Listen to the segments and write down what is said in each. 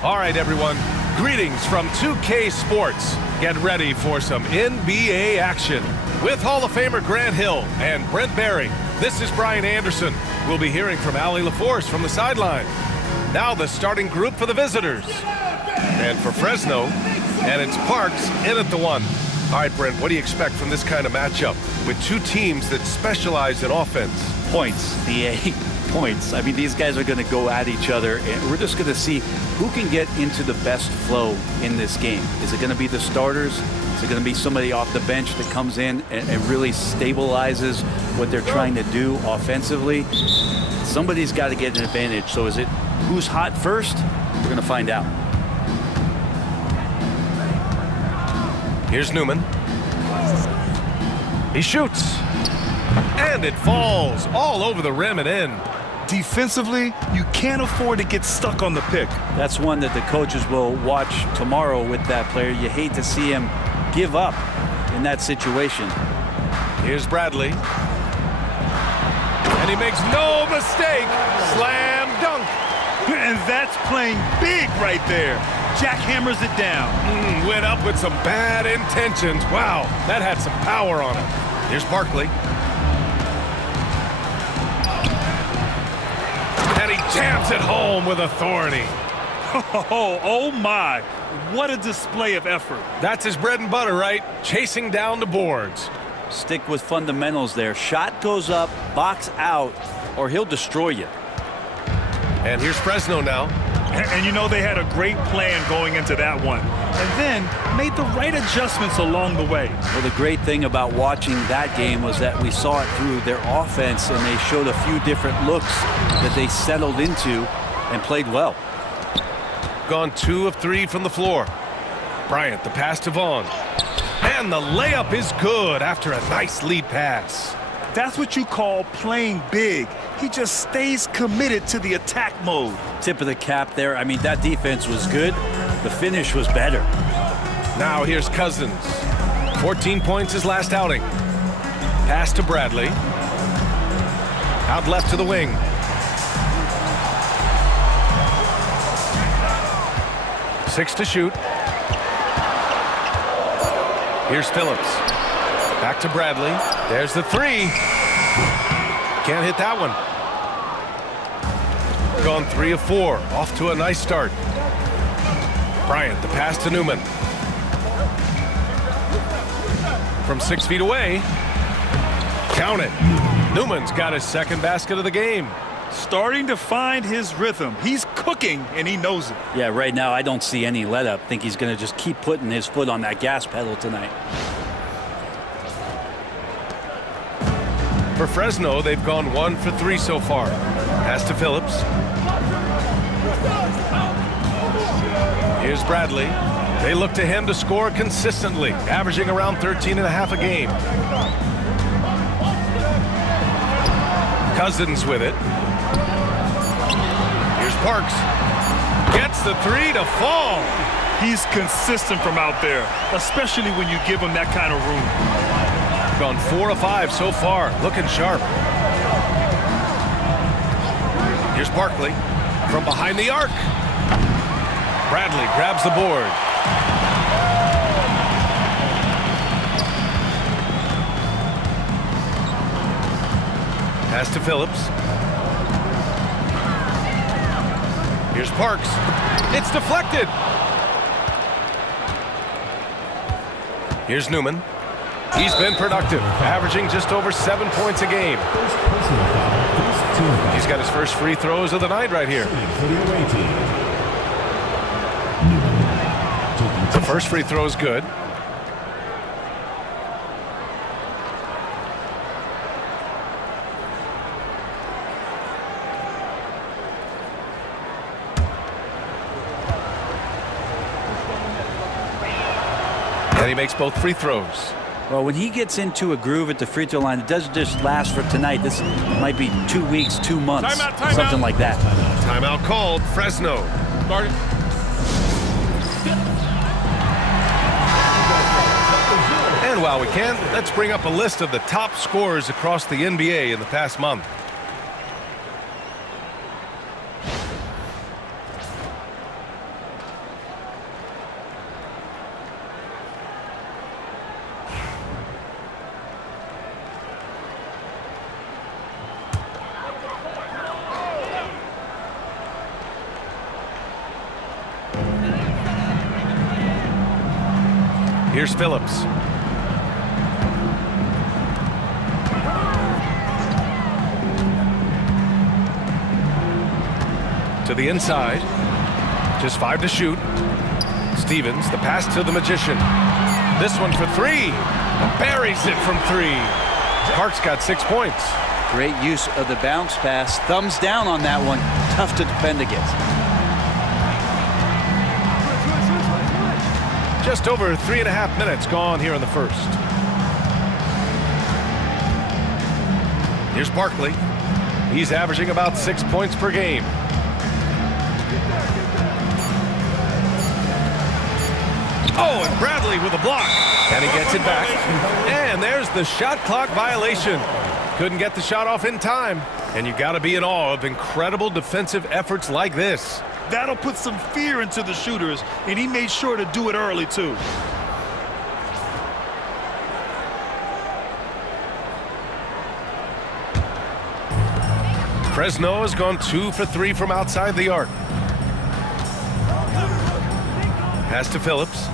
All right, everyone. Greetings from 2K Sports. Get ready for some NBA action. With Hall of Famer Grant Hill and Brent Barry, this is Brian Anderson. We'll be hearing from Allie LaForce from the sideline. Now the starting group for the visitors. And for Fresno, and it's Parks in at the one. All right, Brent, what do you expect from this kind of matchup with two teams that specialize in offense? Points, BA, points. I mean, these guys are going to go at each other, and we're just going to see who can get into the best flow in this game. Is it going to be the starters? Is it going to be somebody off the bench that comes in and really stabilizes what they're trying to do offensively? Somebody's got to get an advantage. So is it who's hot first? We're going to find out. Here's Newman. He shoots. And it falls all over the rim and in. Defensively, you can't afford to get stuck on the pick. That's one that the coaches will watch tomorrow with that player. You hate to see him give up in that situation. Here's Bradley. And he makes no mistake. Slam dunk. And that's playing big right there. Jackhammers it down. Went up with some bad intentions. Wow, that had some power on it. Here's Barkley. And he jams it home with authority. Oh my, what a display of effort. That's his bread and butter, right? Chasing down the boards. Stick with fundamentals there. Shot goes up, box out, or he'll destroy you. And here's Fresno now. And you know they had a great plan going into that one. And then made the right adjustments along the way. Well, the great thing about watching that game was that we saw it through their offense, and they showed a few different looks that they settled into and played well. Gone 2 of 3 from the floor. Bryant, the pass to Vaughn. And the layup is good after a nice lead pass. That's what you call playing big. He just stays committed to the attack mode. Tip of the cap there. I mean, that defense was good. The finish was better. Now here's Cousins. 14 points his last outing. Pass to Bradley. Out left to the wing. Six to shoot. Here's Phillips. Back to Bradley. There's the three. Can't hit that one. Gone 3 of 4. Off to a nice start. Bryant, the pass to Newman. From 6 feet away. Count it. Newman's got his second basket of the game. Starting to find his rhythm. He's cooking, and he knows it. Yeah, right now I don't see any let up. I think he's going to just keep putting his foot on that gas pedal tonight. For Fresno, they've gone 1 for 3 so far. Pass to Phillips. Here's Bradley. They look to him to score consistently, averaging around 13.5 a game. Cousins with it. Here's Parks. Gets the three to fall. He's consistent from out there, especially when you give him that kind of room. Gone 4 of 5 so far, looking sharp. Here's Barkley from behind the arc. Bradley grabs the board. Pass to Phillips. Here's Parks. It's deflected. Here's Newman. He's been productive, averaging just over 7 points a game. He's got his first free throws of the night right here. The first free throw is good. And he makes both free throws. Well, when he gets into a groove at the free throw line, it doesn't just last for tonight. This might be 2 weeks, 2 months, something like that. Timeout called. Fresno. Started. And while we can, let's bring up a list of the top scorers across the NBA in the past month. Here's Phillips. To the inside. Just 5 to shoot. Stevens, the pass to the Magician. This one for 3. Buries it from 3. Park's got 6 points. Great use of the bounce pass. Thumbs down on that one. Tough to defend against. Just over 3.5 minutes gone here in the first. Here's Barkley. He's averaging about 6 points per game. Oh, and Bradley with a block. And he gets it back. And there's the shot clock violation. Couldn't get the shot off in time. And you got to be in awe of incredible defensive efforts like this. That'll put some fear into the shooters, and he made sure to do it early, too. Fresno has gone 2 for 3 from outside the arc. Pass to Phillips.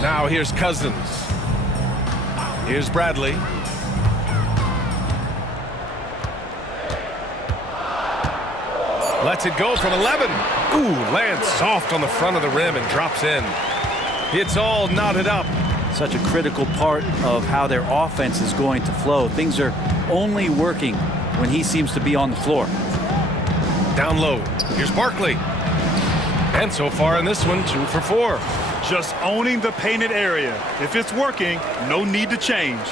Now here's Cousins. Here's Bradley. Lets it go from 11. Ooh, lands soft on the front of the rim and drops in. It's all knotted up. Such a critical part of how their offense is going to flow. Things are only working when he seems to be on the floor. Down low. Here's Barkley. And so far in this one, 2 for 4. Just owning the painted area. If it's working, no need to change.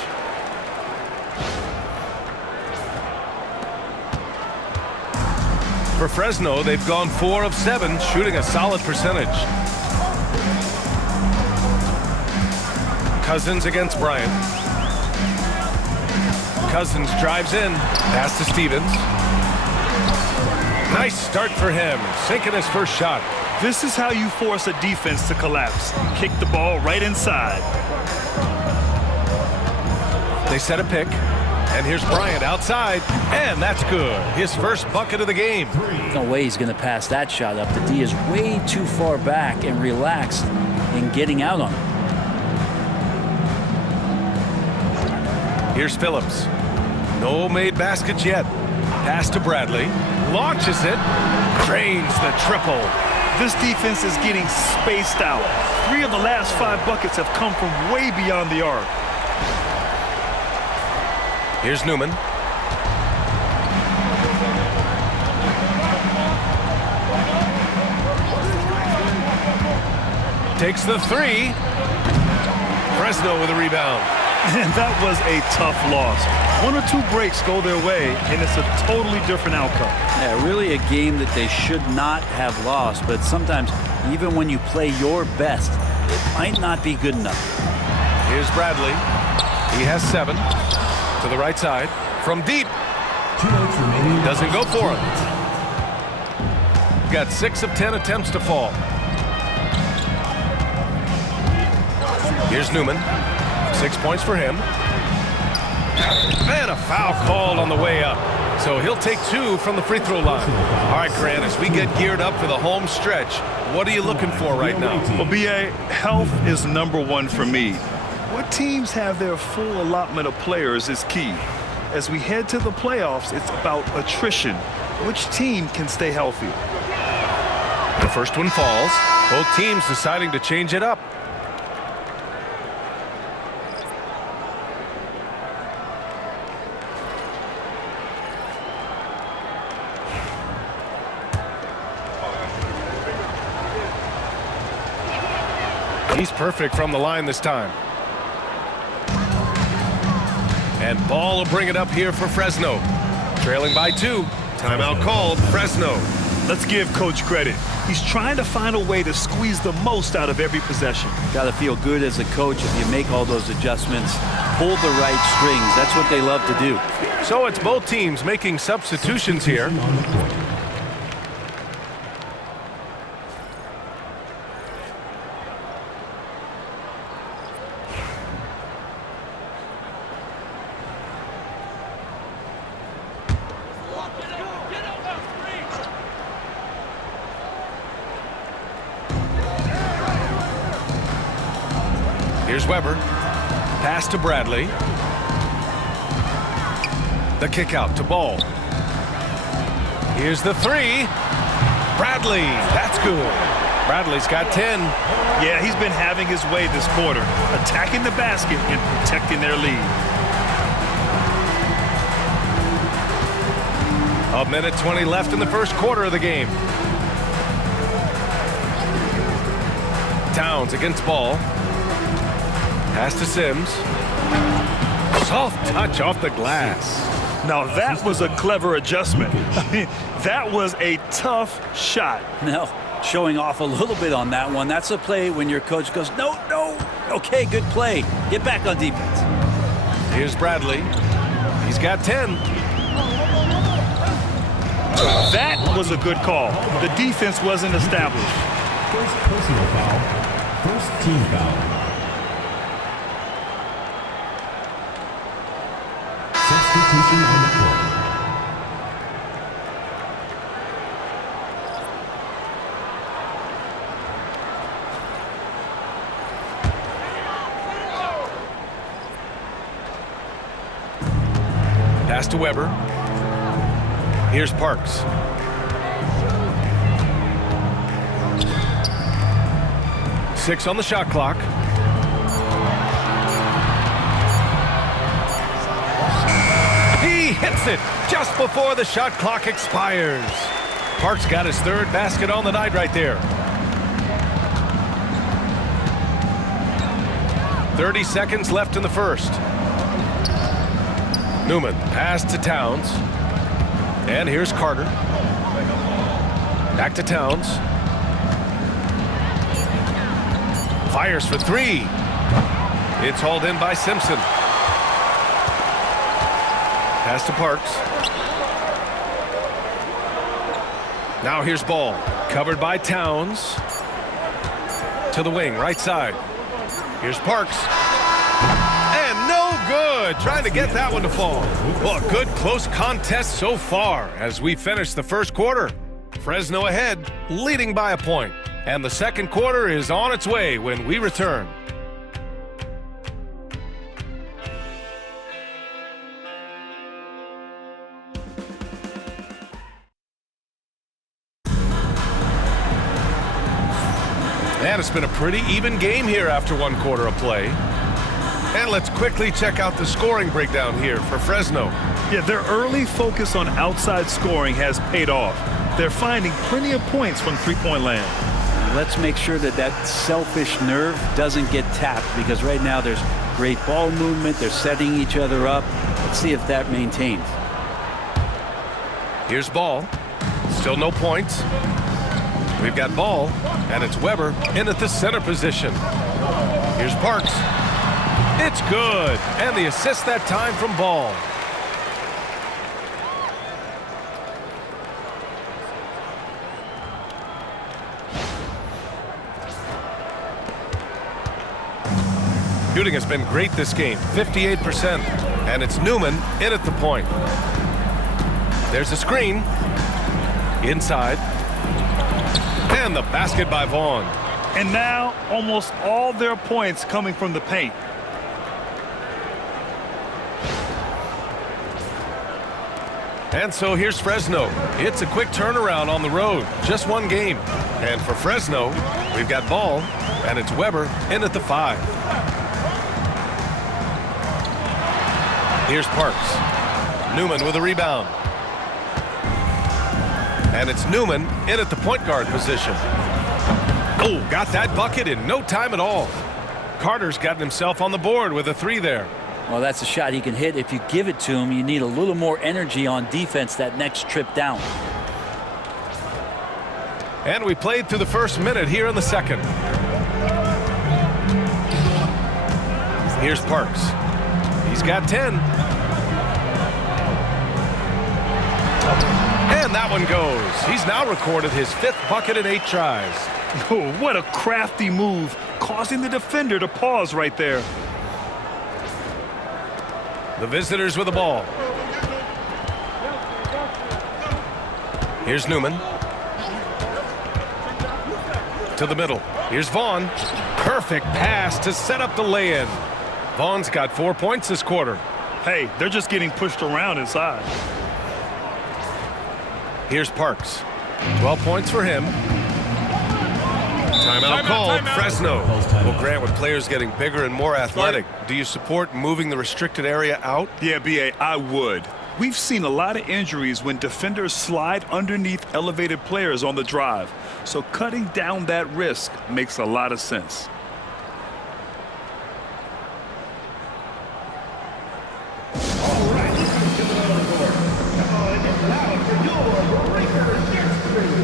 For Fresno, they've gone 4 of 7, shooting a solid percentage. Cousins against Bryant. Cousins drives in. Pass to Stevens. Nice start for him, sinking his first shot. This is how you force a defense to collapse. Kick the ball right inside. They set a pick. And here's Bryant outside, and that's good. His first bucket of the game. No way he's going to pass that shot up. The D is way too far back and relaxed in getting out on it. Here's Phillips. No made baskets yet. Pass to Bradley. Launches it. Drains the triple. This defense is getting spaced out. 3 of the last 5 buckets have come from way beyond the arc. Here's Newman. Takes the 3. Fresno with a rebound. And that was a tough loss. 1 or 2 breaks go their way, and it's a totally different outcome. Yeah, really a game that they should not have lost, but sometimes even when you play your best, it might not be good enough. Here's Bradley. He has 7. To the right side. From deep. Doesn't go for it. Got 6 of 10 attempts to fall. Here's Newman. 6 points for him. And a foul called on the way up. So he'll take 2 from the free throw line. All right, Grant, as we get geared up for the home stretch, what are you looking for right now? Well, B.A., health is #1 for me. What teams have their full allotment of players is key. As we head to the playoffs, it's about attrition. Which team can stay healthy? The first one falls. Both teams deciding to change it up. He's perfect from the line this time. And Ball will bring it up here for Fresno. Trailing by 2. Timeout called, Fresno. Let's give Coach credit. He's trying to find a way to squeeze the most out of every possession. Got to feel good as a coach if you make all those adjustments, pull the right strings. That's what they love to do. So it's both teams making substitutions here. Here's Weber. Pass to Bradley. The kick out to Ball. Here's the three. Bradley, that's good. Bradley's got 10. Yeah, he's been having his way this quarter, attacking the basket and protecting their lead. A minute 20 left in the first quarter of the game. Towns against Ball. Pass to Sims. Soft touch off the glass. Now that was a clever adjustment. I mean, that was a tough shot. No, showing off a little bit on that one. That's a play when your coach goes, no, no. Okay, good play. Get back on defense. Here's Bradley. He's got 10. That was a good call. The defense wasn't established. First personal foul. First team foul. Substitution on the court. Pass to Weber. Here's Parks. Six on the shot clock. He hits it just before the shot clock expires. Parks got his third basket on the night right there. 30 seconds left in the first. Newman, pass to Towns. And here's Carter. Back to Towns. Fires for three. It's hauled in by Simpson. Pass to Parks. Now here's Ball. Covered by Towns. To the wing, right side. Here's Parks. And no good. Trying to get that one to fall. Well, a good close contest so far as we finish the first quarter. Fresno ahead, leading by a point. And the second quarter is on its way when we return. And it's been a pretty even game here after one quarter of play. And let's quickly check out the scoring breakdown here for Fresno. Yeah, their early focus on outside scoring has paid off. They're finding plenty of points from three-point land. Let's make sure that that selfish nerve doesn't get tapped, because right now there's great ball movement. They're setting each other up. Let's see if that maintains. Here's Ball. Still no points. We've got Ball, and it's Weber in at the center position. Here's Parks. It's good, and the assist that time from Ball. Shooting has been great this game, 58%, and it's Newman in at the point. There's a screen. Inside. And the basket by Vaughn. And now almost all their points coming from the paint. And so here's Fresno. It's a quick turnaround on the road. Just one game. And for Fresno, we've got Ball, and it's Weber in at the 5. Here's Parks. Newman with a rebound. And it's Newman in at the point guard position. Oh, got that bucket in no time at all. Carter's gotten himself on the board with a 3 there. Well, that's a shot he can hit. If you give it to him, you need a little more energy on defense that next trip down. And we played through the first minute here in the second. Here's Parks. He's got 10. And that one goes. He's now recorded his 5th bucket in 8 tries. Oh, what a crafty move, causing the defender to pause right there. The visitors with the ball. Here's Newman. To the middle. Here's Vaughn. Perfect pass to set up the lay-in. Vaughn's got 4 points this quarter. Hey, they're just getting pushed around inside. Here's Parks. 12 points for him. Timeout called. Fresno will grant with players getting bigger and more athletic. Do you support moving the restricted area out? Yeah, B.A., I would. We've seen a lot of injuries when defenders slide underneath elevated players on the drive. So cutting down that risk makes a lot of sense. All right, to the middle of the court. Come on, it's loud for your Breakers Dance Crew.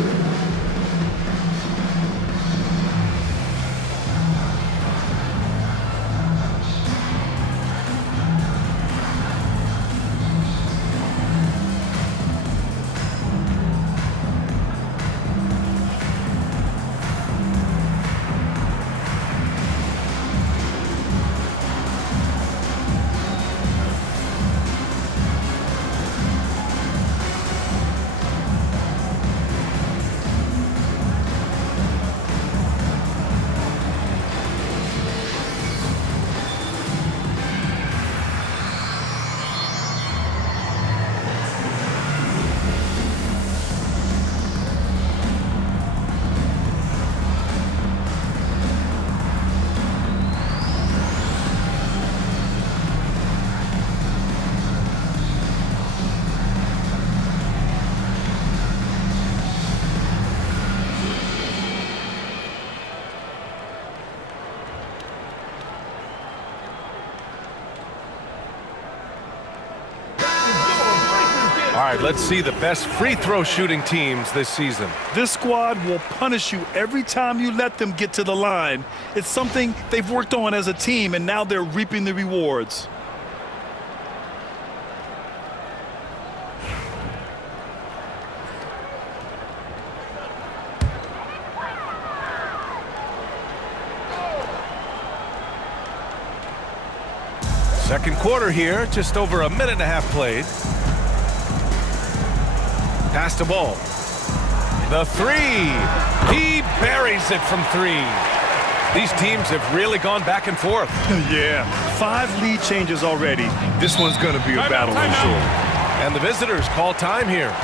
All right, let's see the best free throw shooting teams this season. This squad will punish you every time you let them get to the line. It's something they've worked on as a team, and now they're reaping the rewards. Second quarter here, just over a minute and a half played. Pass the ball. The three. He buries it from three. These teams have really gone back and forth. Yeah, 5 lead changes already. This one's going to be a battle for sure. And the visitors call time here.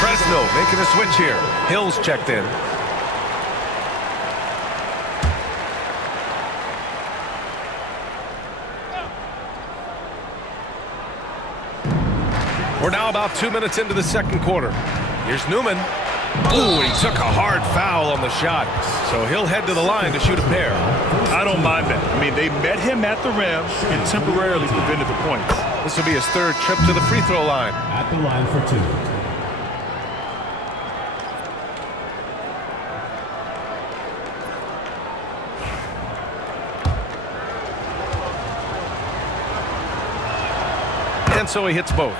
Fresno making a switch here. Hill's checked in. We're now about 2 minutes into the second quarter. Here's Newman. Ooh, he took a hard foul on the shot. So he'll head to the line to shoot a pair. I don't mind that. I mean, they met him at the rim and temporarily prevented the points. This will be his third trip to the free throw line. At the line for 2. And so he hits both.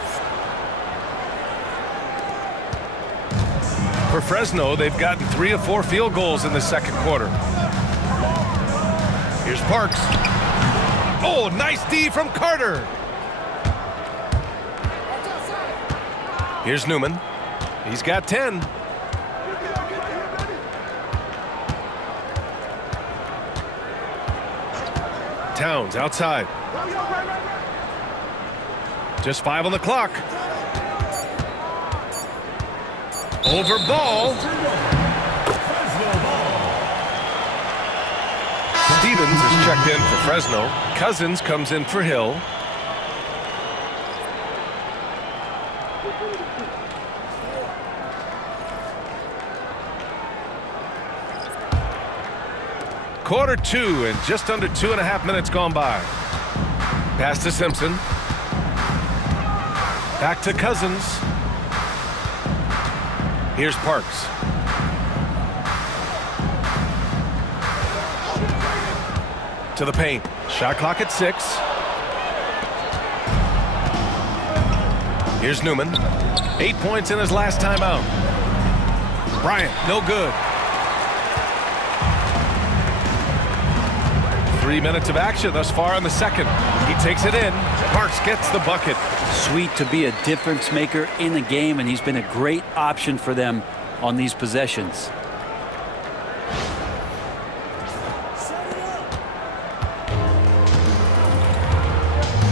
For Fresno, they've gotten 3 of 4 field goals in the second quarter. Here's Parks. Oh, nice D from Carter. Here's Newman. He's got 10. Towns outside. Just 5 on the clock. Over ball. Stevens is checked in for Fresno. Cousins comes in for Hill. Quarter 2 and just under 2.5 minutes gone by. Pass to Simpson. Back to Cousins. Here's Parks. To the paint. Shot clock at 6. Here's Newman. 8 points in his last time out. Bryant, no good. 3 minutes of action thus far in the second. He takes it in. Parks gets the bucket. Sweet to be a difference maker in the game, and he's been a great option for them on these possessions.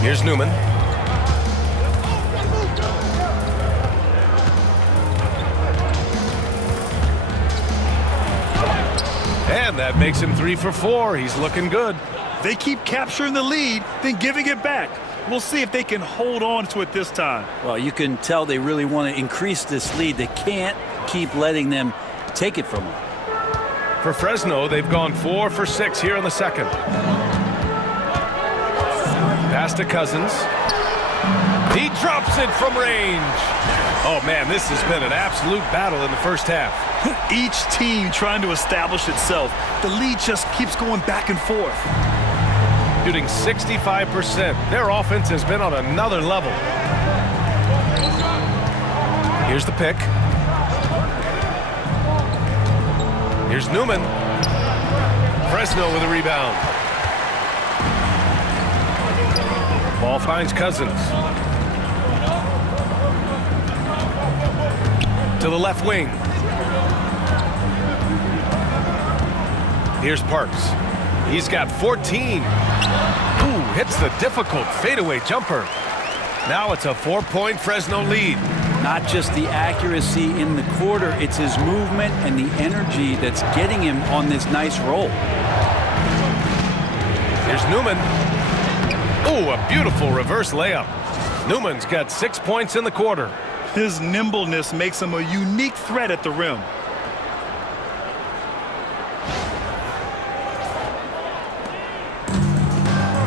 Here's Newman. And that makes him 3 for 4. He's looking good. They keep capturing the lead, then giving it back. We'll see if they can hold on to it this time. Well, you can tell they really want to increase this lead. They can't keep letting them take it from them. For Fresno, they've gone 4 for 6 here in the second. Pass to Cousins. He drops it from range. Oh, man, this has been an absolute battle in the first half. Each team trying to establish itself. The lead just keeps going back and forth. Shooting 65%. Their offense has been on another level. Here's the pick. Here's Newman. Fresno with a rebound. Ball finds Cousins. To the left wing. Here's Parks. He's got 14. Ooh, hits the difficult fadeaway jumper. Now it's a 4-point Fresno lead. Not just the accuracy in the quarter, it's his movement and the energy that's getting him on this nice roll. Here's Newman. Ooh, a beautiful reverse layup. Newman's got 6 points in the quarter. His nimbleness makes him a unique threat at the rim.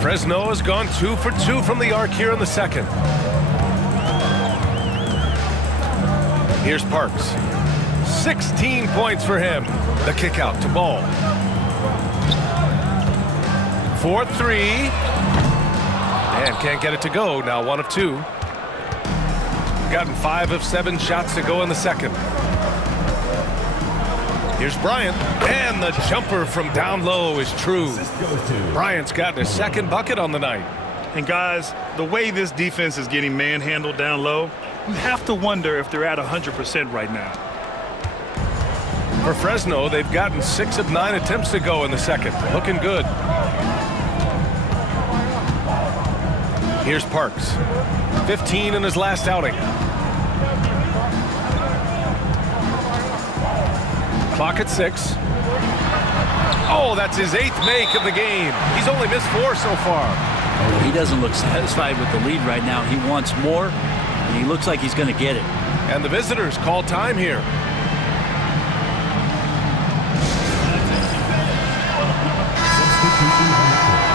Fresno has gone 2 for 2 from the arc here in the second. Here's Parks. 16 points for him. The kick out to Ball. 4-3. And can't get it to go. Now 1 of 2. Gotten 5 of 7 shots to go in the second. Here's Bryant. And the jumper from down low is true. Bryant's gotten his second bucket on the night. And guys, the way this defense is getting manhandled down low, you have to wonder if they're at 100% right now. For Fresno, they've gotten 6 of 9 attempts to go in the second. Looking good. Here's Parks. 15 in his last outing. Clock at 6. Oh, that's his 8th make of the game. He's only missed 4 so far. He doesn't look satisfied with the lead right now. He wants more, and he looks like he's going to get it. And the visitors call time here.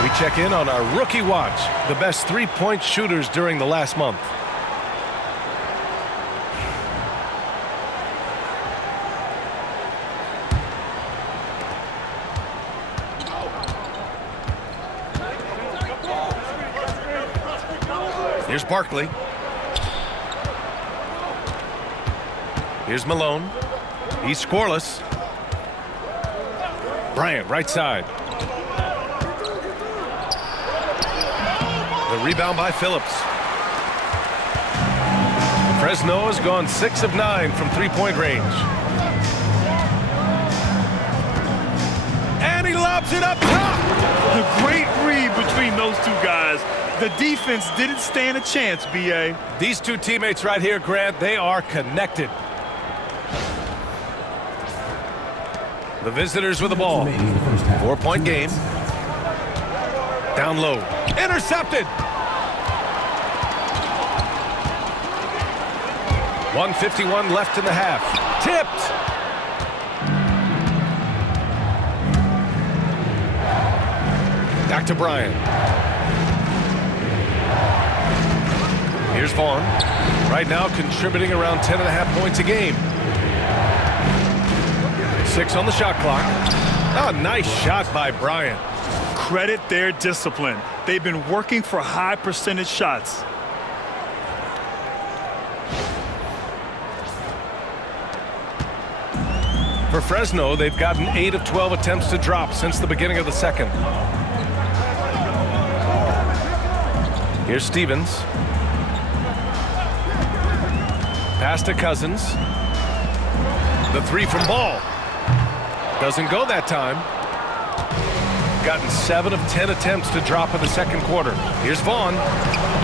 We check in on our rookie watch, the best three-point shooters during the last month. Here's Barkley. Here's Malone. He's scoreless. Bryant, right side. The rebound by Phillips. Fresno has gone 6 of 9 from three-point range. And he lobs it up top. The great read between those two guys. The defense didn't stand a chance, B.A. These two teammates right here, Grant, they are connected. The visitors with the ball. 4-point game. Down low. Intercepted. 1:51 left in the half. Tipped. Back to Bryant. Here's Vaughn. Right now contributing around 10.5 points a game. 6 on the shot clock. Oh, nice shot by Bryant. Credit their discipline. They've been working for high percentage shots. For Fresno, they've gotten 8 of 12 attempts to drop since the beginning of the second. Here's Stevens. Pass to Cousins. The 3 from Ball. Doesn't go that time. Gotten 7 of 10 attempts to drop in the second quarter. Here's Vaughn.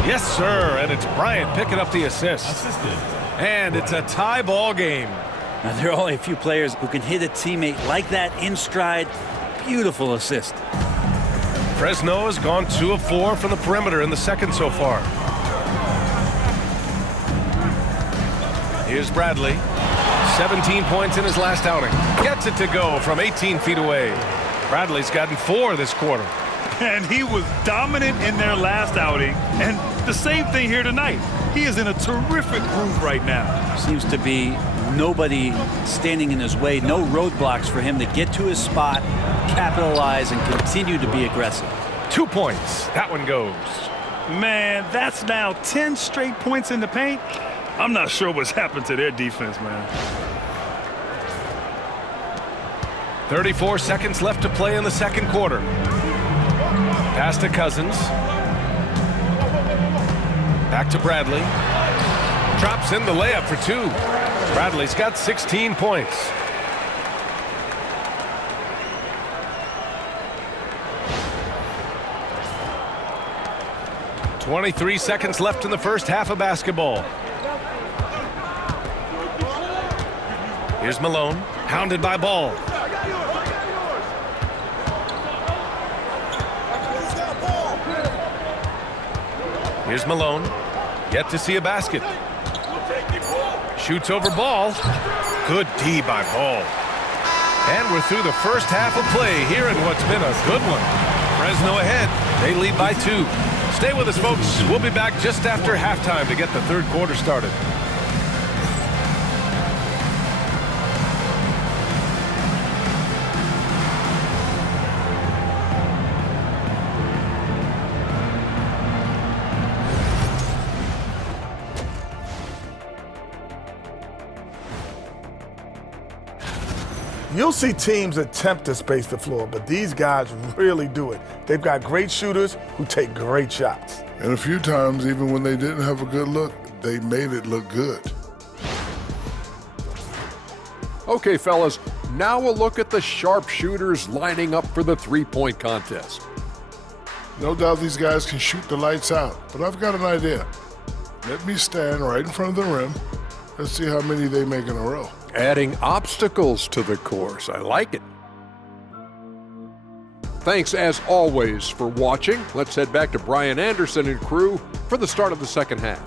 Yes, sir. And it's Bryant picking up the assist. And it's a tie ball game. Now, there are only a few players who can hit a teammate like that in stride. Beautiful assist. Fresno has gone 2 of 4 from the perimeter in the second so far. Here's Bradley. 17 points in his last outing. Gets it to go from 18 feet away. Bradley's gotten 4 this quarter. And he was dominant in their last outing. And the same thing here tonight. He is in a terrific groove right now. Seems to be nobody standing in his way, no roadblocks for him to get to his spot, capitalize, and continue to be aggressive. 2 points. That one goes. Man, that's now 10 straight points in the paint. I'm not sure what's happened to their defense, man. 34 seconds left to play in the second quarter. Pass to Cousins. Back to Bradley. Drops in the layup for 2. Bradley's got 16 points. .23 seconds left in the first half of basketball. Here's Malone, hounded by Ball. Here's Malone, yet to see a basket. Shoots over Ball. Good D by Ball. And we're through the first half of play here in what's been a good one. Fresno ahead. They lead by 2. Stay with us, folks. We'll be back just after halftime to get the third quarter started. You'll see teams attempt to space the floor, but these guys really do it. They've got great shooters who take great shots. And a few times, even when they didn't have a good look, they made it look good. Okay, fellas, now we'll look at the sharpshooters lining up for the three-point contest. No doubt these guys can shoot the lights out, but I've got an idea. Let me stand right in front of the rim. Let's see how many they make in a row. Adding obstacles to the course. I like it. Thanks, as always, for watching. Let's head back to Brian Anderson and crew for the start of the second half.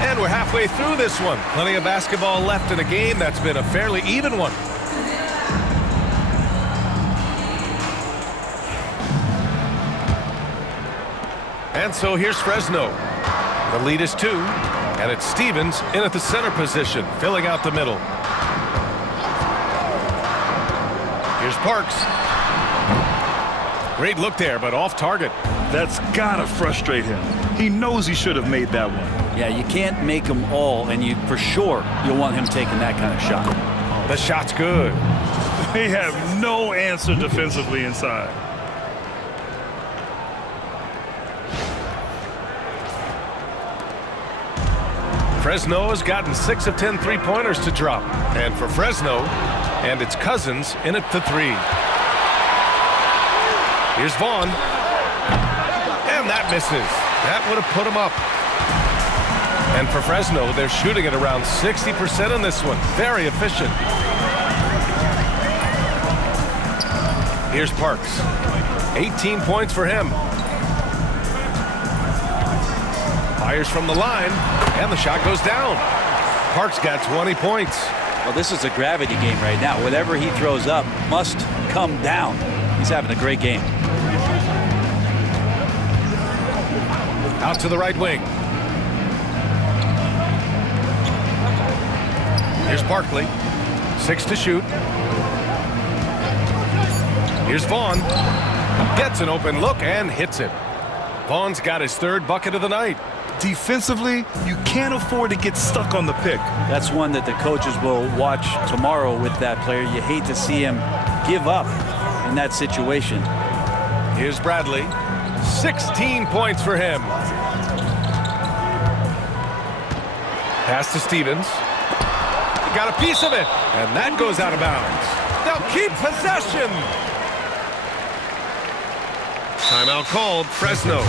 And we're halfway through this one. Plenty of basketball left in a game that's been a fairly even one. And so here's Fresno. The lead is 2, and it's Stevens in at the center position, filling out the middle. Here's Parks. Great look there, but off target. That's gotta frustrate him. He knows he should have made that one. Yeah, you can't make them all, and you for sure you'll want him taking that kind of shot. The shot's good. They have no answer defensively inside. Fresno has gotten 6 of 10 three-pointers to drop. And for Fresno, and it's Cousins in at the 3. Here's Vaughn. And And that misses. That would have put him up. And for Fresno, they're shooting at around 60% in this one. Very efficient. Here's Parks. 18 points for him. Fires from the line, and the shot goes down. Parks got 20 points. Well, this is a gravity game right now. Whatever he throws up must come down. He's having a great game. Out to the right wing. Here's Barkley. 6 to shoot. Here's Vaughn. Gets an open look and hits it. Vaughn's got his 3rd bucket of the night. Defensively, you can't afford to get stuck on the pick. That's one that the coaches will watch tomorrow with that player. You hate to see him give up in that situation. Here's Bradley. 16 points for him. Pass to Stevens. Got a piece of it, and that goes out of bounds. They'll keep possession. Timeout called, Fresno.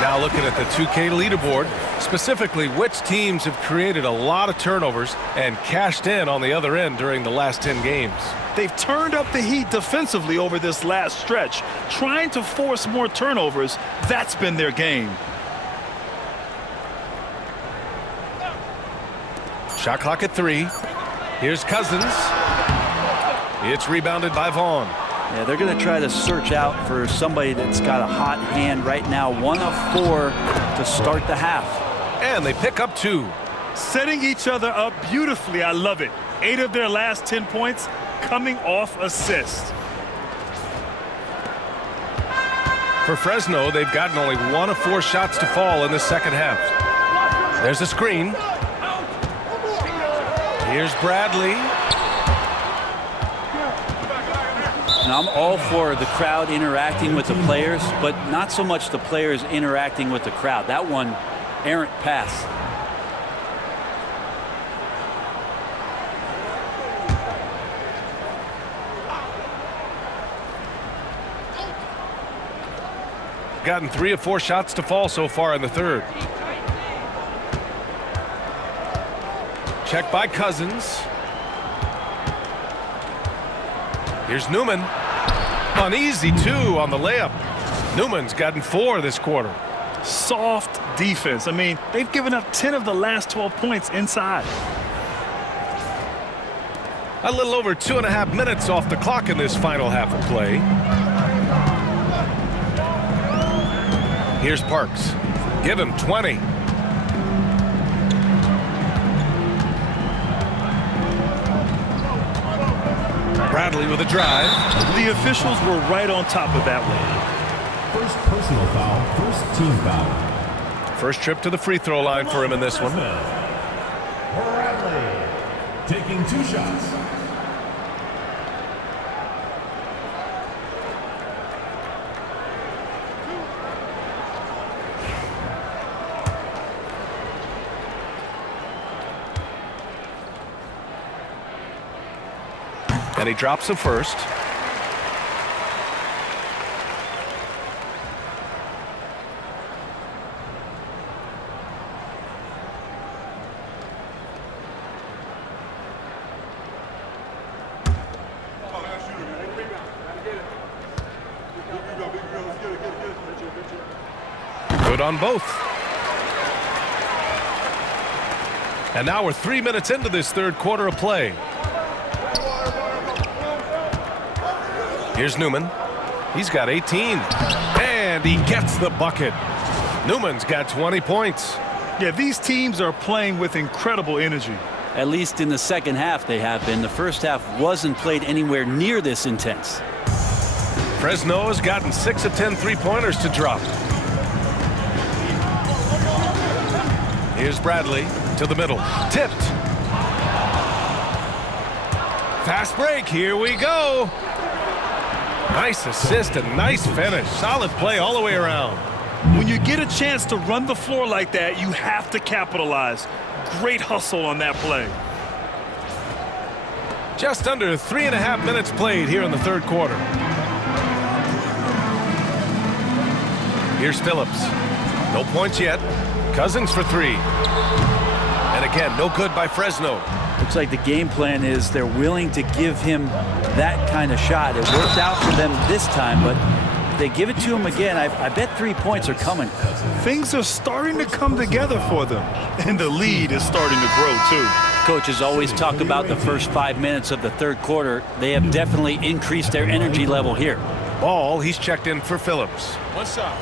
Now looking at the 2K leaderboard, specifically which teams have created a lot of turnovers and cashed in on the other end during the last 10 games. They've turned up the heat defensively over this last stretch, trying to force more turnovers. That's been their game. Shot clock at 3. Here's Cousins. It's rebounded by Vaughn. Yeah, they're going to try to search out for somebody that's got a hot hand right now. 1 of 4 to start the half. And they pick up 2. Setting each other up beautifully. I love it. 8 of their last 10 points coming off assists. For Fresno, they've gotten only 1 of 4 shots to fall in the second half. There's a screen. Here's Bradley. Now, I'm all for the crowd interacting with the players, but not so much the players interacting with the crowd. That one, errant pass. Gotten 3 of 4 shots to fall so far in the third. Check by Cousins. Here's Newman. An easy 2 on the layup. Newman's gotten 4 this quarter. Soft defense. I mean, they've given up 10 of the last 12 points inside. A little over 2.5 minutes off the clock in this final half of play. Here's Parks. Give him 20. Bradley with a drive. The officials were right on top of that one. First personal foul, first team foul. First trip to the free throw line for him in this one. Bradley taking 2 shots. And he drops the first. Good on both. And now we're 3 minutes into this third quarter of play. Here's Newman. He's got 18. And he gets the bucket. Newman's got 20 points. Yeah, these teams are playing with incredible energy. At least in the second half they have been. The first half wasn't played anywhere near this intense. Fresno has gotten 6 of 10 three-pointers to drop. Here's Bradley to the middle. Tipped. Fast break, here we go. Nice assist and nice finish. Solid play all the way around. When you get a chance to run the floor like that, you have to capitalize. Great hustle on that play. Just under 3.5 minutes played here in the third quarter. Here's Phillips. No points yet. Cousins for three. And again, no good by Fresno. Looks like the game plan is they're willing to give him that kind of shot. It worked out for them this time, but if they give it to him again, I bet 3 points are coming. Things are starting to come together for them, and the lead is starting to grow too. Coaches always talk about the first 5 minutes of the third quarter. They have definitely increased their energy level here. Ball, he's checked in for Phillips. What's up?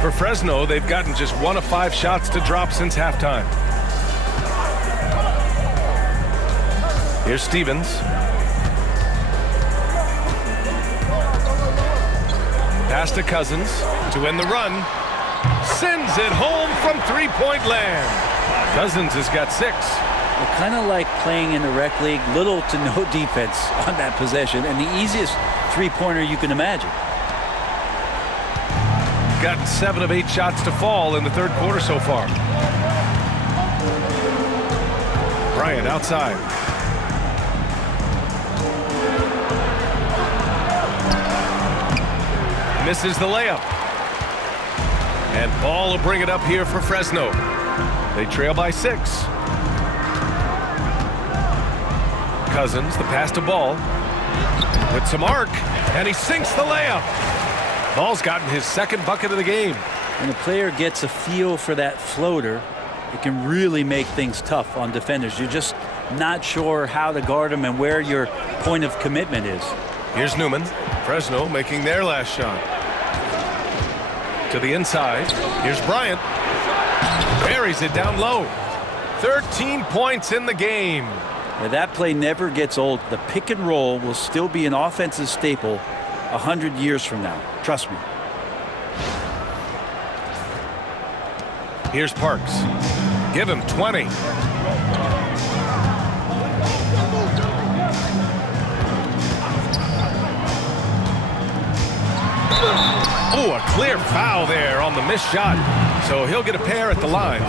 For Fresno, they've gotten just 1 of 5 shots to drop since halftime. Here's Stevens. Pass to Cousins to win the run. Sends it home from three-point land. Cousins has got 6. They're kind of like playing in the rec league, little to no defense on that possession, and the easiest three-pointer you can imagine. Gotten 7 of 8 shots to fall in the third quarter so far. Bryant outside. Misses the layup. And Ball will bring it up here for Fresno. They trail by 6. Cousins, the pass to Ball. With some arc, and he sinks the layup. Ball's gotten his 2nd bucket of the game. When a player gets a feel for that floater, it can really make things tough on defenders. You're just not sure how to guard them and where your point of commitment is. Here's Newman. Fresno making their last shot. To the inside. Here's Bryant. Buries it down low. 13 points in the game. Now, that play never gets old. The pick and roll will still be an offensive staple 100 years from now. Trust me. Here's Parks. Give him 20. Oh, a clear foul there on the missed shot. So he'll get a pair at the line.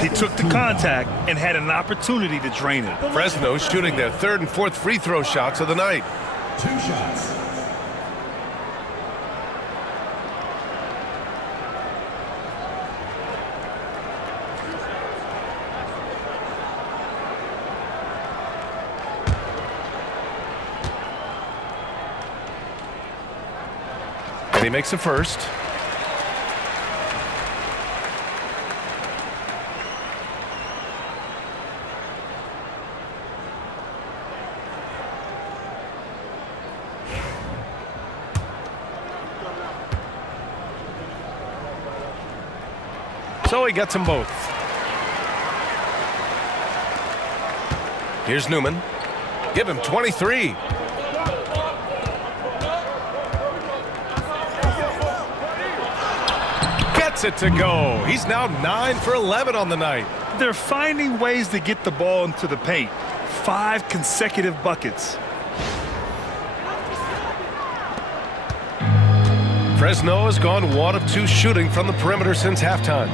He took the contact and had an opportunity to drain it. Fresno shooting their 3rd and 4th free throw shots of the night. 2 shots. And he makes a first. So he gets them both. Here's Newman. Give him 23. Gets it to go. He's now 9 for 11 on the night. They're finding ways to get the ball into the paint. 5 consecutive buckets. Fresno has gone 1 of 2 shooting from the perimeter since halftime.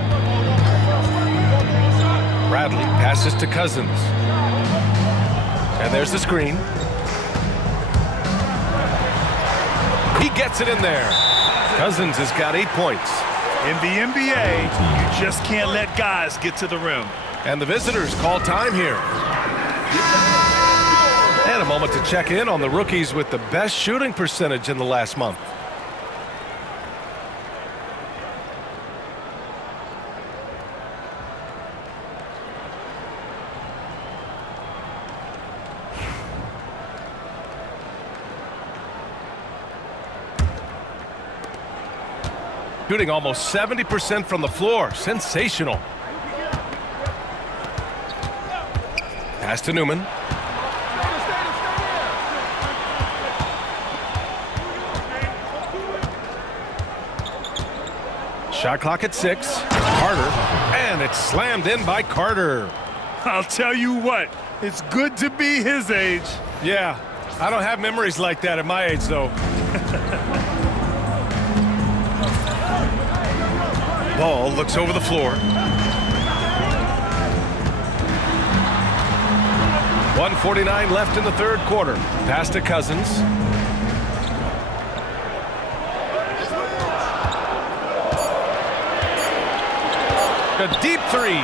Bradley passes to Cousins. And there's the screen. He gets it in there. Cousins has got 8 points. In the NBA, you just can't let guys get to the rim. And the visitors call time here. And a moment to check in on the rookies with the best shooting percentage in the last month. Shooting almost 70% from the floor. Sensational. Pass to Newman. Shot clock at 6. Carter, and it's slammed in by Carter. I'll tell you what, it's good to be his age. Yeah, I don't have memories like that at my age, though. Ball looks over the floor. 1:49 left in the third quarter. Pass to Cousins. A deep three.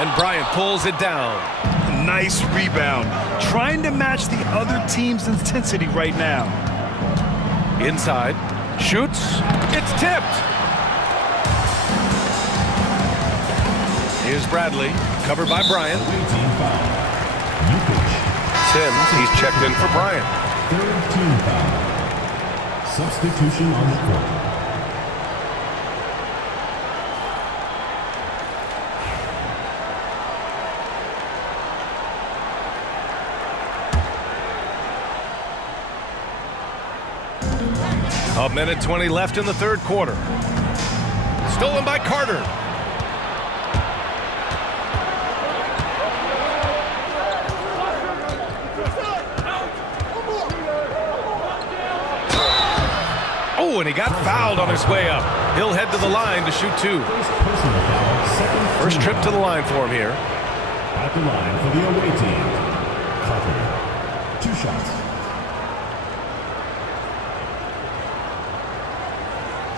And Bryant pulls it down. Nice rebound. Trying to match the other team's intensity right now. Inside. Shoots. It's tipped. Here's Bradley. Covered by Bryant. Sims, he's checked in for Bryant. Third team foul. Substitution on the court. A minute 20 left in the third quarter. Stolen by Carter. Oh, and he got fouled on his way up. He'll head to the line to shoot 2. First trip to the line for him here. At the line for the away team, Carter. 2 shots.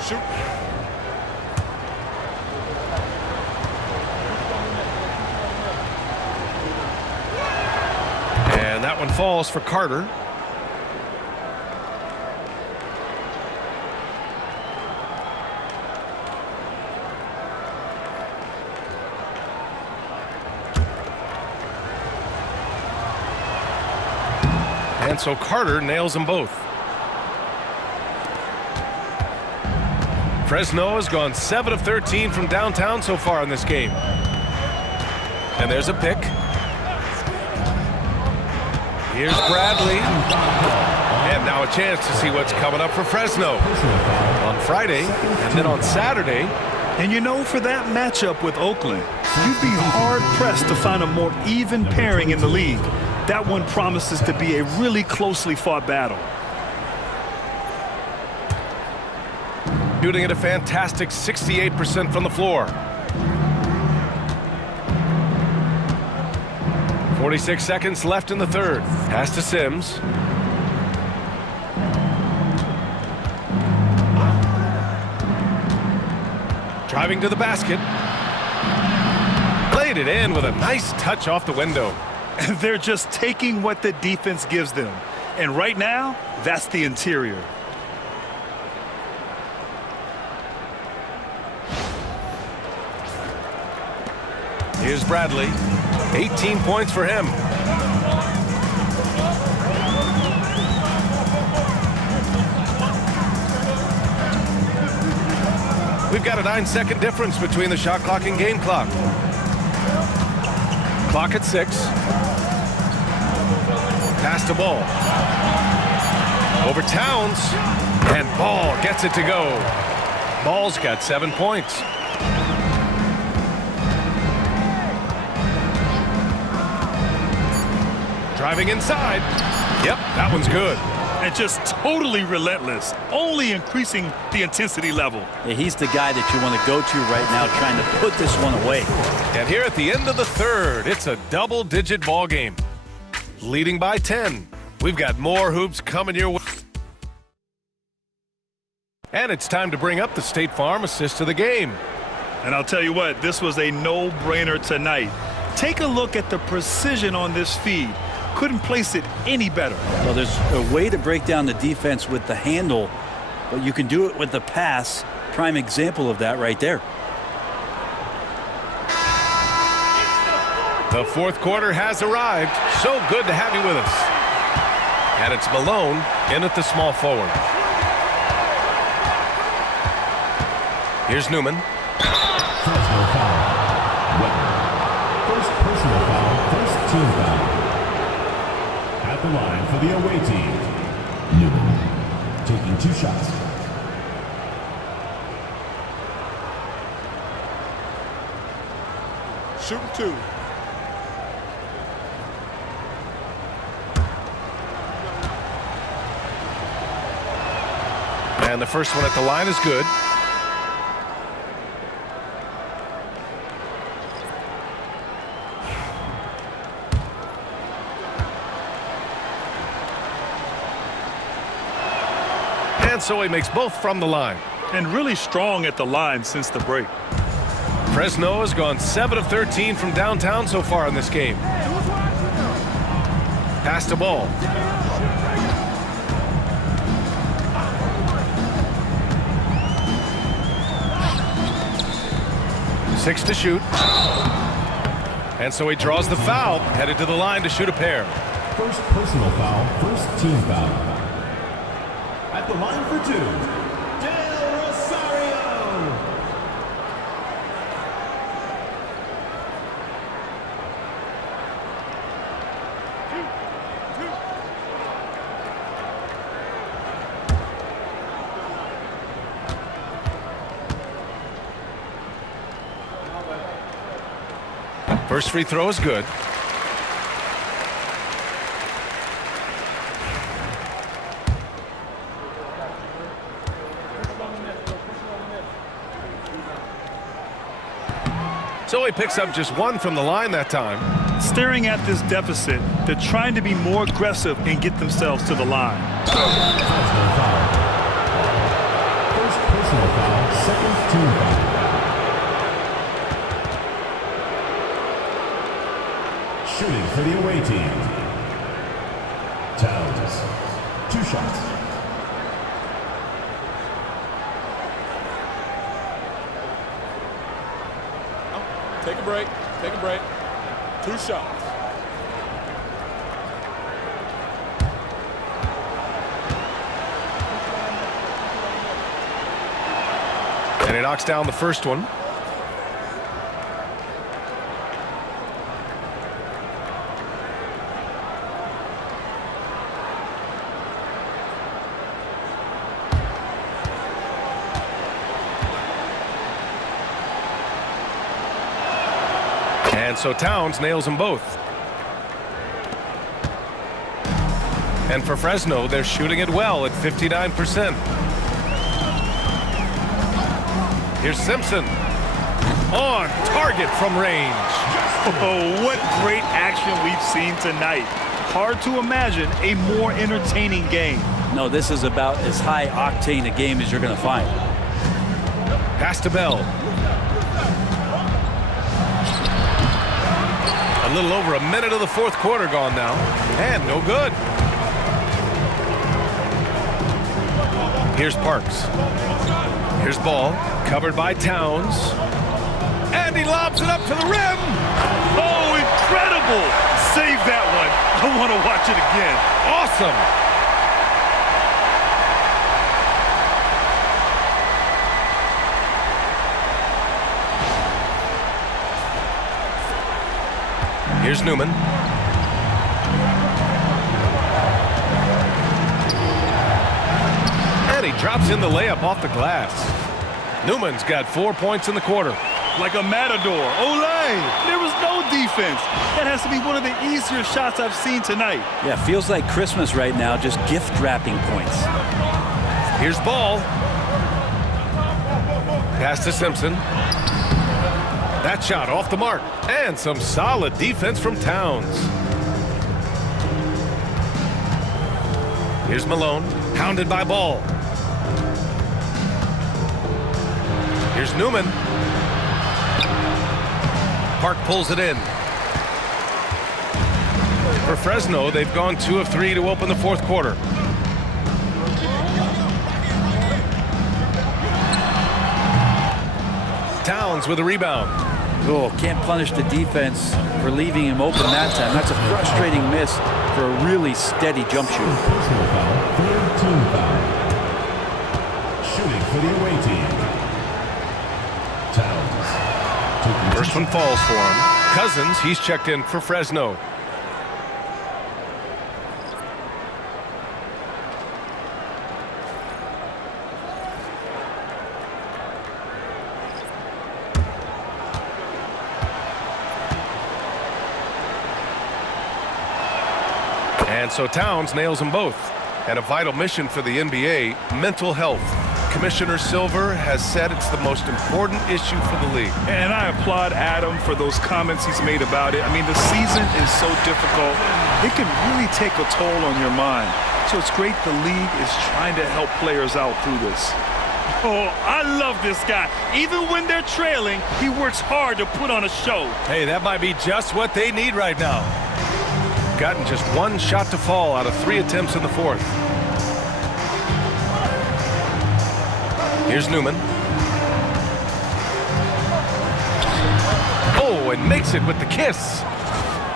Shoot. And that one falls for Carter. And so Carter nails them both. Fresno has gone 7 of 13 from downtown so far in this game. And there's a pick. Here's Bradley. And now a chance to see what's coming up for Fresno on Friday and then on Saturday. And you know, for that matchup with Oakland, you'd be hard-pressed to find a more even pairing in the league. That one promises to be a really closely fought battle. Shooting at a fantastic 68% from the floor. 46 seconds left in the third. Pass to Sims. Driving to the basket. Laid it in with a nice touch off the window. They're just taking what the defense gives them. And right now, that's the interior. Here's Bradley. 18 points for him. We've got a 9-second difference between the shot clock and game clock. Clock at 6. Pass to Ball. Over Towns. And Ball gets it to go. Ball's got 7 points. Driving inside. Yep, that one's good. And just totally relentless, only increasing the intensity level. Yeah, he's the guy that you want to go to right now trying to put this one away. And here at the end of the third, it's a double-digit ball game. Leading by 10. We've got more hoops coming your way. And it's time to bring up the State Farm assist of the game. And I'll tell you what, this was a no-brainer tonight. Take a look at the precision on this feed. Couldn't place it any better. Well, there's a way to break down the defense with the handle, but you can do it with the pass. Prime example of that right there. The fourth quarter has arrived. So good to have you with us. And it's Malone in at the small forward. Here's Newman. Personal foul. First personal foul, first team foul. At the line for the away team, Newman taking 2 shots. Shooting 2. And the first one at the line is good. And so he makes both from the line. And really strong at the line since the break. Fresno has gone 7 of 13 from downtown so far in this game. Pass the ball. Six to shoot. And so he draws the foul, headed to the line to shoot a pair. First personal foul, first team foul. At the line for 2, Del Rosario. First free throw is good. So he picks up just 1 from the line that time. Staring at this deficit, they're trying to be more aggressive and get themselves to the line. Fresno foul. First personal foul, second team foul. Shooting for the away team. Towns. 2 shots. Take a break. Take a break. 2 shots. And he knocks down the first one. And so Towns nails them both. And for Fresno, they're shooting it well at 59%. Here's Simpson. On target from range. Oh, what great action we've seen tonight. Hard to imagine a more entertaining game. No, this is about as high octane a game as you're going to find. Pass to Bell. A little over a minute of the fourth quarter gone now. And no good. Here's Parks. Here's Ball. Covered by Towns. And he lobs it up to the rim. Oh, incredible. Save that one. I want to watch it again. Awesome. Here's Newman. And he drops in the layup off the glass. Newman's got 4 points in the quarter. Like a matador. Olay! There was no defense. That has to be one of the easier shots I've seen tonight. Yeah, feels like Christmas right now, just gift wrapping points. Here's Ball. Pass to Simpson. That shot off the mark. And some solid defense from Towns. Here's Malone. Hounded by Ball. Here's Newman. Park pulls it in. For Fresno, they've gone 2 of 3 to open the fourth quarter. Towns with a rebound. Oh, can't punish the defense for leaving him open that time. That's a frustrating miss for a really steady jump shooter. Personal foul, third team foul. Shooting for the away team. Towns. First one falls for him. Cousins, he's checked in for Fresno. And so Towns nails them both. And a vital mission for the NBA, mental health. Commissioner Silver has said it's the most important issue for the league. And I applaud Adam for those comments he's made about it. I mean, the season is so difficult. It can really take a toll on your mind. So it's great the league is trying to help players out through this. Oh, I love this guy. Even when they're trailing, he works hard to put on a show. Hey, that might be just what they need right now. Gotten just one shot to fall out of 3 attempts in the fourth. Here's Newman. Oh, and makes it with the kiss.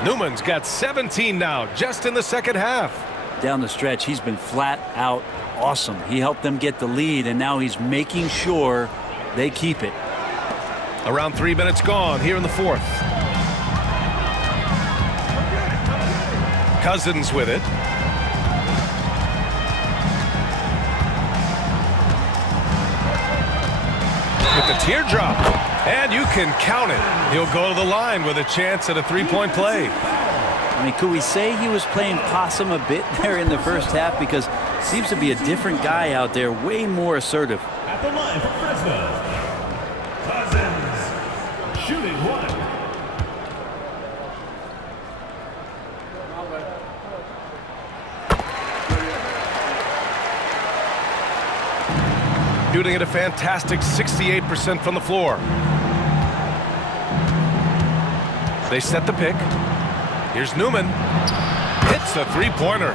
Newman's got 17 now, just in the second half. Down the stretch, he's been flat out awesome. He helped them get the lead, and now he's making sure they keep it. Around 3 minutes gone here in the fourth. Cousins with it. With the teardrop. And you can count it. He'll go to the line with a chance at a three-point play. I mean, could we say he was playing possum a bit there in the first half? Because seems to be a different guy out there, way more assertive. At the line for Fresno, Cousins, shooting one. Shooting at a fantastic 68% from the floor. They set the pick. Here's Newman. Hits the three-pointer.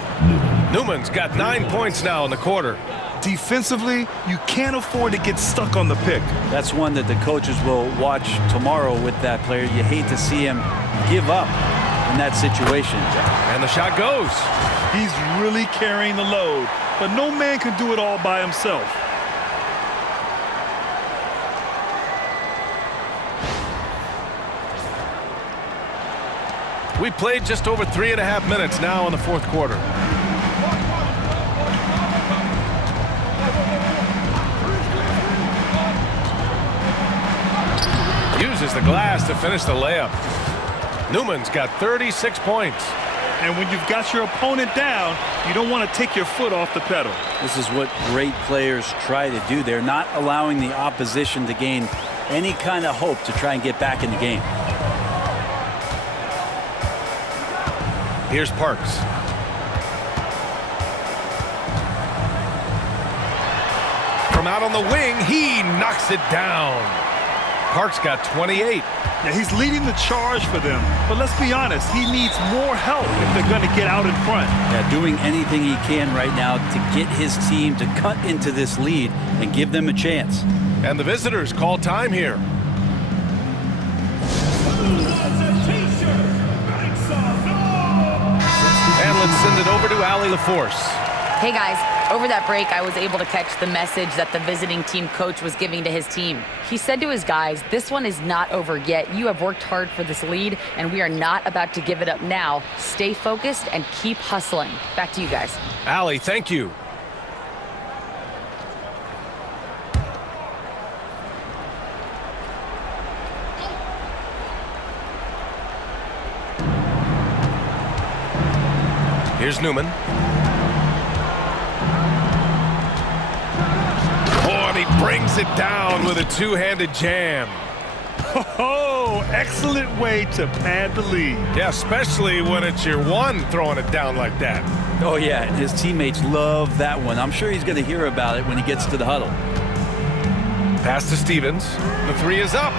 Newman's got 9 points now in the quarter. Defensively, you can't afford to get stuck on the pick. That's one that the coaches will watch tomorrow with that player. You hate to see him give up in that situation. And the shot goes. He's really carrying the load, but no man can do it all by himself. We played just over 3.5 minutes now in the fourth quarter. Uses the glass to finish the layup. Newman's got 36 points. And when you've got your opponent down, you don't want to take your foot off the pedal. This is what great players try to do. They're not allowing the opposition to gain any kind of hope to try and get back in the game. Here's Parks. From out on the wing, he knocks it down. Parks got 28. Now, he's leading the charge for them, but let's be honest, he needs more help if they're going to get out in front. Yeah, doing anything he can right now to get his team to cut into this lead and give them a chance. And the visitors call time here. And let's send it over to Allie LaForce. Hey guys, over that break, I was able to catch the message that the visiting team coach was giving to his team. He said to his guys, this one is not over yet. You have worked hard for this lead, and we are not about to give it up now. Stay focused and keep hustling. Back to you guys. Allie, thank you. Here's Newman. Oh, and he brings it down with a two-handed jam. Oh, excellent way to pad the lead. Yeah, especially when it's your one throwing it down like that. Oh, yeah, and his teammates love that one. I'm sure he's going to hear about it when he gets to the huddle. Pass to Stevens. The three is up.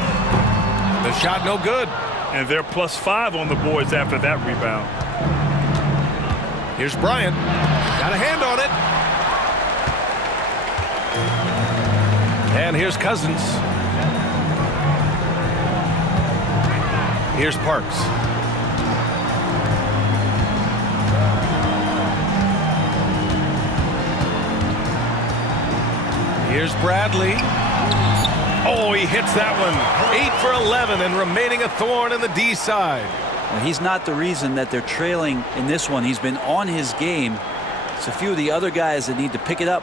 The shot no good. And they're +5 on the boards after that rebound. Here's Bryant. Got a hand on it. And here's Cousins. Here's Parks. Here's Bradley. Oh, he hits that one. 8 for 11 and remaining a thorn in the D side. Well, he's not the reason that they're trailing in this one. He's been on his game. It's a few of the other guys that need to pick it up.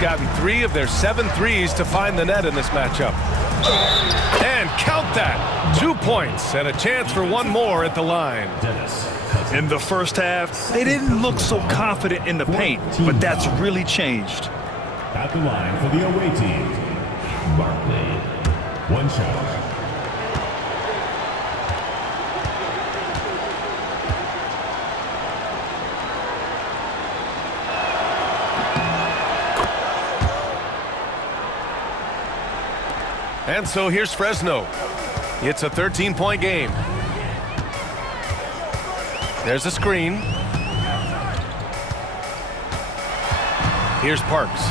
Gotten 3 of their 7 threes to find the net in this matchup. And count that. 2 points and a chance for one more at the line. In the first half, they didn't look so confident in the paint, but that's really changed. At the line for the away team, Barkley. 1 shot. And so here's Fresno. It's a 13-point game. There's a screen. Here's Parks.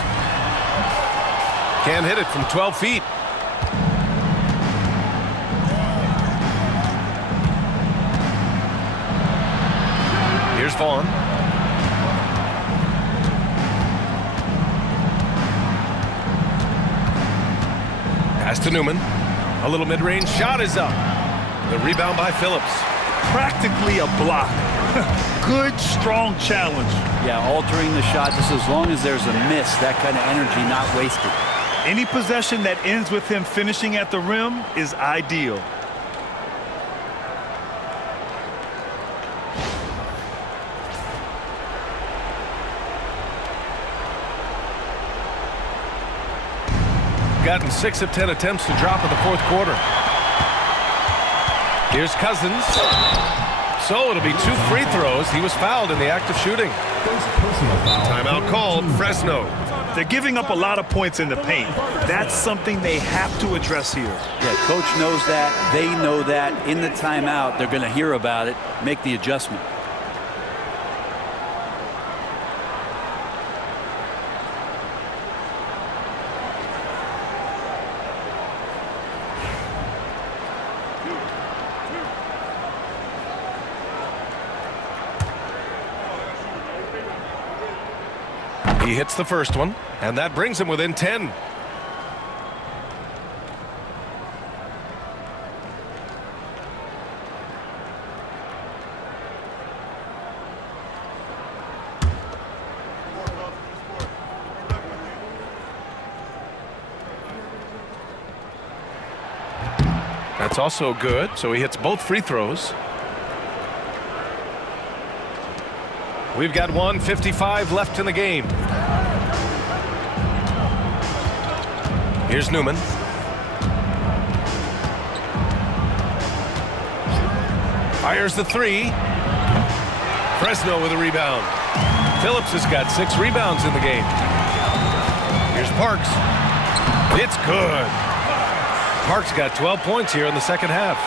Can't hit it from 12 feet. Here's Vaughn. Pass to Newman. A little mid-range shot is up. The rebound by Phillips. Practically a block. Good, strong challenge. Yeah, altering the shot just as long as there's a miss, that kind of energy not wasted. Any possession that ends with him finishing at the rim is ideal. Gotten 6 of 10 attempts to drop in the fourth quarter. Here's Cousins. So it'll be 2 free throws. He was fouled in the act of shooting. Timeout called, Fresno. They're giving up a lot of points in the paint. That's something they have to address here. Yeah, coach knows that. They know that. In the timeout, they're going to hear about it, make the adjustment. He hits the first one, and that brings him within 10. That's also good, so he hits both free throws. We've got 1:55 left in the game. Here's Newman. Fires the 3. Fresno with a rebound. Phillips has got 6 rebounds in the game. Here's Parks. It's good. Parks got 12 points here in the second half.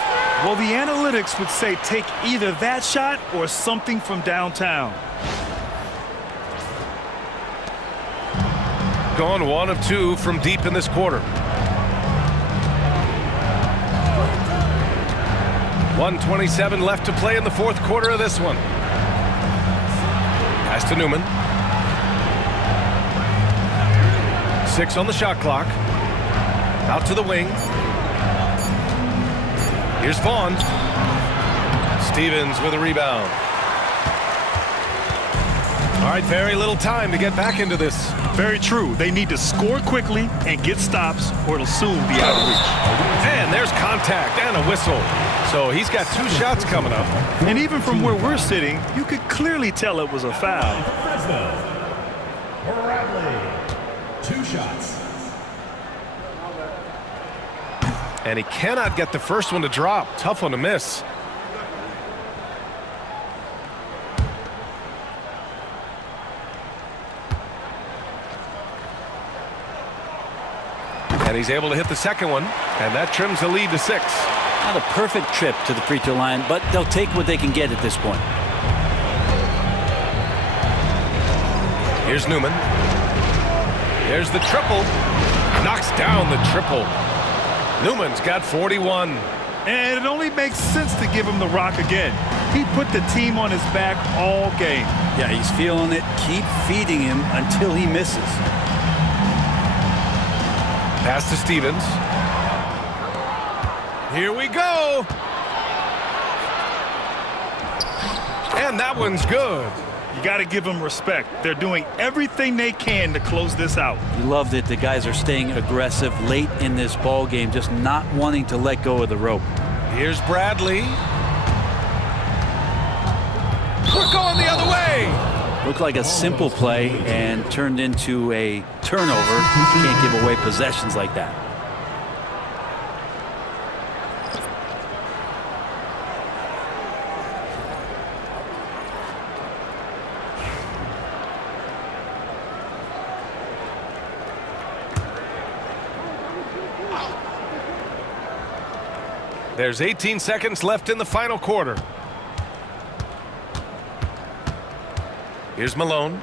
Well, the analytics would say take either that shot or something from downtown. Gone 1 of 2 from deep in this quarter. 1:27 left to play in the fourth quarter of this one. Pass to Newman. 6 on the shot clock. Out to the wing. Here's Vaughn. Stevens with a rebound. All right, very little time to get back into this. Very true. They need to score quickly and get stops, or it'll soon be out of reach. And there's contact and a whistle. So he's got 2 shots coming up. And even from where we're sitting, you could clearly tell it was a foul. Bradley, 2 shots. And he cannot get the first one to drop. Tough one to miss. And he's able to hit the second one, and that trims the lead to 6. Not a perfect trip to the free throw line, but they'll take what they can get at this point. Here's Newman. There's the triple. Knocks down the triple. Newman's got 41. And it only makes sense to give him the rock again. He put the team on his back all game. Yeah, he's feeling it. Keep feeding him until he misses. Pass to Stevens. Here we go. And that one's good. You got to give them respect. They're doing everything they can to close this out. You love that the guys are staying aggressive late in this ball game, just not wanting to let go of the rope. Here's Bradley. We're going the other way. Looked like a simple play and turned into a turnover. You can't give away possessions like that. There's 18 seconds left in the final quarter. Here's Malone.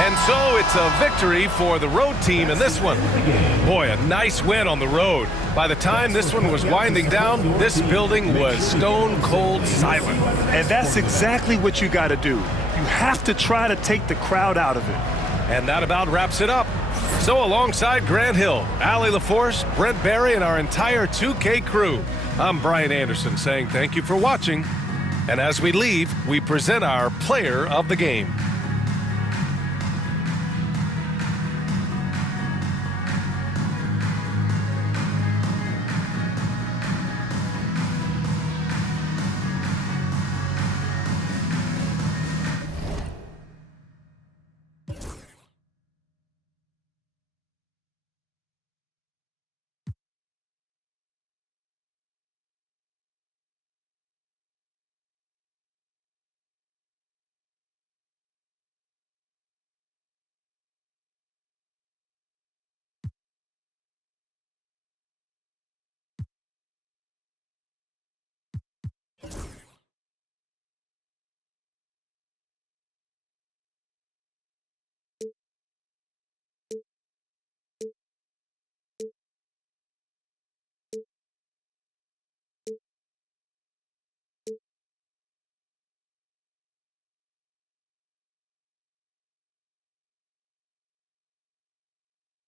And so it's a victory for the road team in this one. Boy, a nice win on the road. By the time this one was winding down, this building was stone cold silent. And that's exactly what you got to do. You have to try to take the crowd out of it. And that about wraps it up. So alongside Grant Hill, Allie LaForce, Brent Barry, and our entire 2K crew, I'm Brian Anderson saying thank you for watching. And as we leave, we present our player of the game.